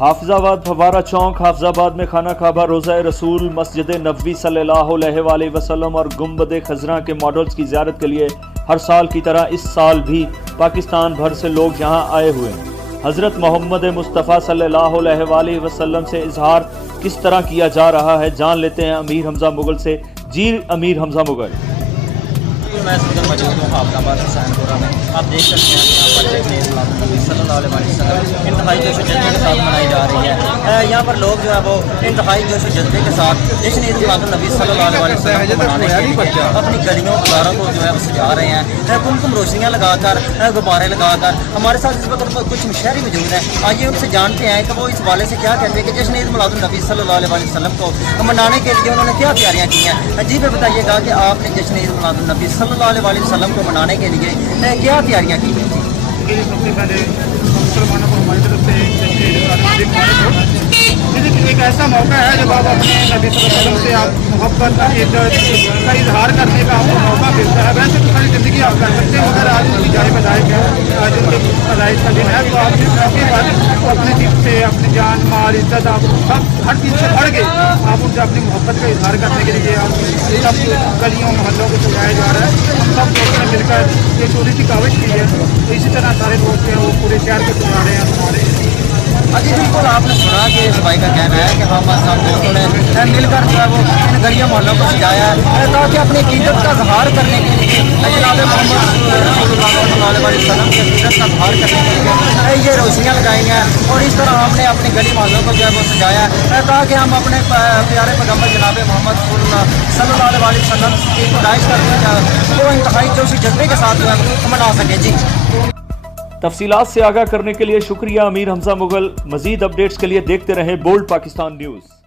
حافظ آباد فوارہ چوک حافظ آباد میں خانہ کعبہ، روضہ رسول، مسجد نبوی صلی اللہ علیہ وآلہ وسلم اور گنبد خضراء کے ماڈلز کی زیارت کے لیے ہر سال کی طرح اس سال بھی پاکستان بھر سے لوگ یہاں آئے ہوئے ہیں۔ حضرت محمد مصطفیٰ صلی اللہ علیہ وآلہ وسلم سے اظہار کس طرح کیا جا رہا ہے، جان لیتے ہیں امیر حمزہ مغل سے۔ جی امیر حمزہ مغل۔ میں اس وقت موجود ہوں حافظ آباد حسین پورہ میں۔ آپ دیکھ سکتے ہیں یہاں پر جشن عید میلاد النبی صلی اللہ علیہ وسلم انتہائی جوش و جذبے کے ساتھ منائی جا رہی ہے۔ یہاں پر لوگ جو ہے وہ انتہائی جوش و جذبے کے ساتھ جشن عید میلاد النبی صلی اللہ علیہ وسلم کو منانے کے لیے اپنی گلیوں بازاروں کو جو ہے وہ سجا رہے ہیں، کم روشنیاں لگا کر، غبارے لگا کر۔ ہمارے ساتھ اس وقت کچھ مشاہری موجود ہیں، آئیے ان سے جانتے ہیں کہ وہ اس حوالے سے کیا کہتے ہیں کہ جشن عید میلاد النبی صلی اللہ علیہ وسلم کو منانے کے لیے انہوں نے کیا تیاریاں کی ہیں۔ جی میں بتائیے گا کہ آپ نے جشن عید میلاد النبی صلی اللہ علیہ وسلم کو منانے کے لیے کیا تیاریاں کی ہیں؟ سب سے پہلے مسلمانوں کو ہماری طرف سے ایک ایسا موقع ہے جب آپ اپنے نبی صلی اللہ علیہ وسلم سے آپ محبت کا اظہار کرنے کا آپ کو موقع ملتا ہے۔ ویسے تو ساری زندگی آپ کر سکتے ہیں، مگر آج ان کی جائے پیدائش ہے، آج ان کے پیدائش کا دن ہے، تو آپ اس موقع پر اپنے دل سے، اپنی جان مال عزت، آپ سب ہر چیز سے بڑھ کے آپ ان سے اپنی محبت کا اظہار کرنے کے لیے آپ سب گلیوں محلوں کو سجایا جا رہا ہے۔ ہم سب دوستوں نے مل کر ایک چھوٹی سی کاوش کی ہے، تو اسی طرح سارے دوست ہیں وہ پورے شہر کو سجا رہے ہیں ہمارے۔ جی بالکل، آپ نے سنا کہ اس بھائی کا کہنا ہے کہ ہم سب دوستوں نے مل کر جو ہے وہ ان گلیوں محلوں کو سجایا ہے تاکہ اپنی عقیدت کا اظہار کرنے کے لیے جناب محمد رسول اللہ صلی اللہ علیہ وسلم کی عقیدت کا اظہار کرنے کے لیے یہ روشنیاں لگائی ہیں، اور اس طرح ہم نے اپنی گلی محلوں کو جو ہے وہ سجایا ہے تاکہ ہم اپنے پیارے پیغمبر جناب محمد صلی اللہ علیہ وسلم کی پیدائش کا وہ انتہائی جوش و جذبے کے ساتھ جو ہے منا سکیں۔ جی تفصیلات سے آگاہ کرنے کے لیے شکریہ امیر حمزہ مغل۔ مزید اپڈیٹس کے لیے دیکھتے رہیں بولڈ پاکستان نیوز۔